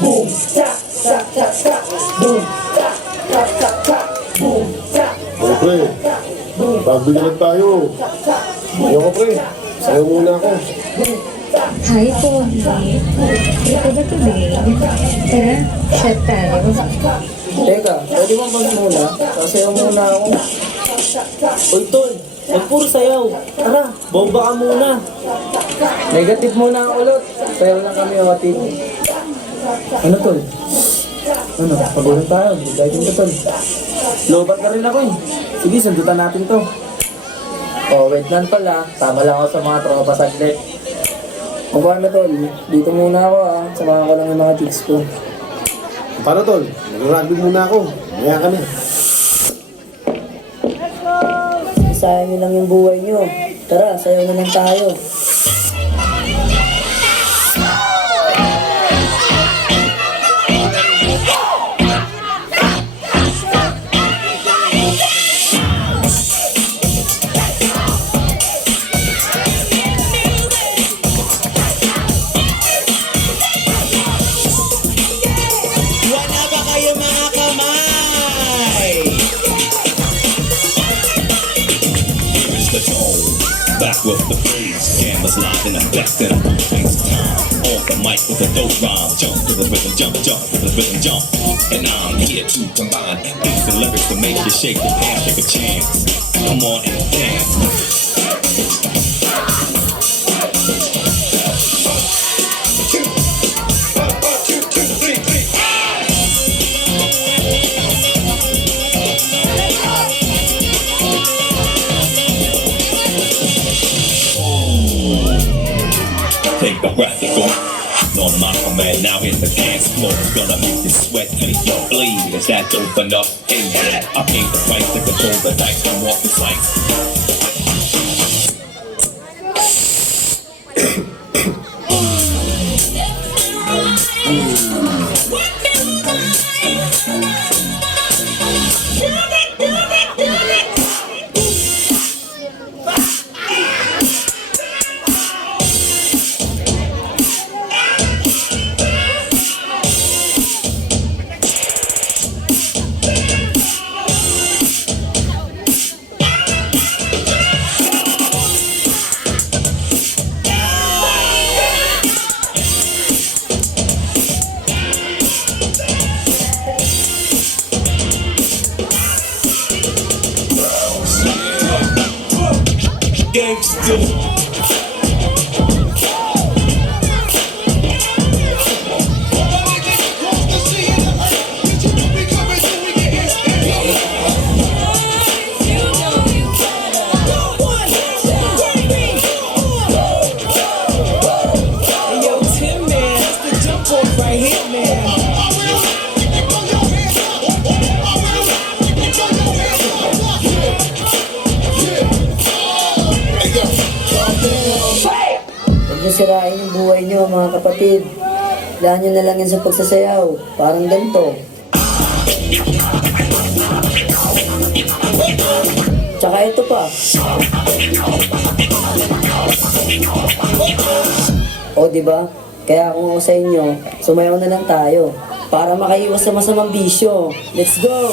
Boom, ta, ta, ta, ta. Boom, ta, ta, ta, ta. Boom, ta, Oh, pre. Pagbigalan tayo. Ayoko, pre. Sayo muna ako. Hi, Pogi. Ito ba ito, babe? Tara, shot tayo. Teka, pwede mo magmuna? Sasayaw muna ako. Uy, tol. Huwag puro sayaw. Tara, bomba ka muna. Negative muna ang ulot. Sayaw lang kami awatid. Ano, tol? Ano, pagulan tayo. Dahil ko, tol. Lobat na rin ako eh. Sige, sundutan natin to. Oh, wait lang pala. Tama lang ako sa mga tropa saglit. Kung paano, tol? Dito muna ako Samahan ko lang yung mga chicks ko. Paano, tol? Nag-rugby muna ako. Maya ka na. Sayang nyo lang yung buhay nyo. Tara, sayaw na lang tayo. Wala ba kayo mga kamay? Here's the tone, back with the bass. Cameras live and I'm best in a face time. Off the mic with a dope rhyme. Jump to the rhythm, jump, jump to the rhythm, jump. And I'm here to combine beats and lyrics to make you shake your pants, take a chance. Come on and dance. Take a breath and go on my command. Now hit the dance floor. Gonna make you sweat till you bleed. Is that open up? Hey, I paid the price to control the dice. I'm off the sight. Gangsta. Huwag niyo sirain yung buhay niyo, mga kapatid. Lahan niyo na lang yan sa pagsasayaw. Parang ganito. Tsaka ito pa. O, diba? Kaya kung ako sa inyo, sumayaw na lang tayo. Para makaiwas sa masamang bisyo. Let's go!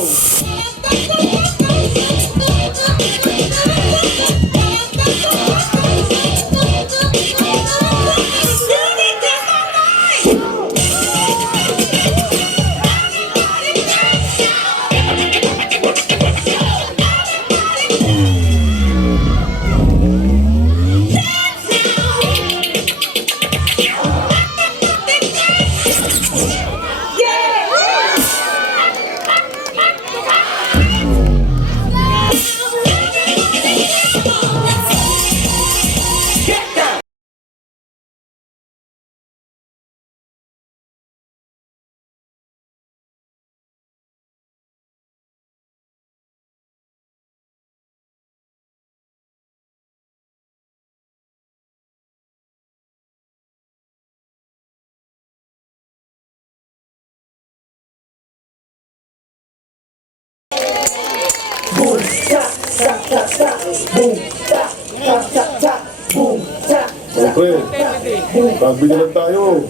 boom, ta, ta, ta, ta. Boom, ta, ta, ta, ta. Boom, ta, ta, Oh, pre. ta. Pagbigyan tayo.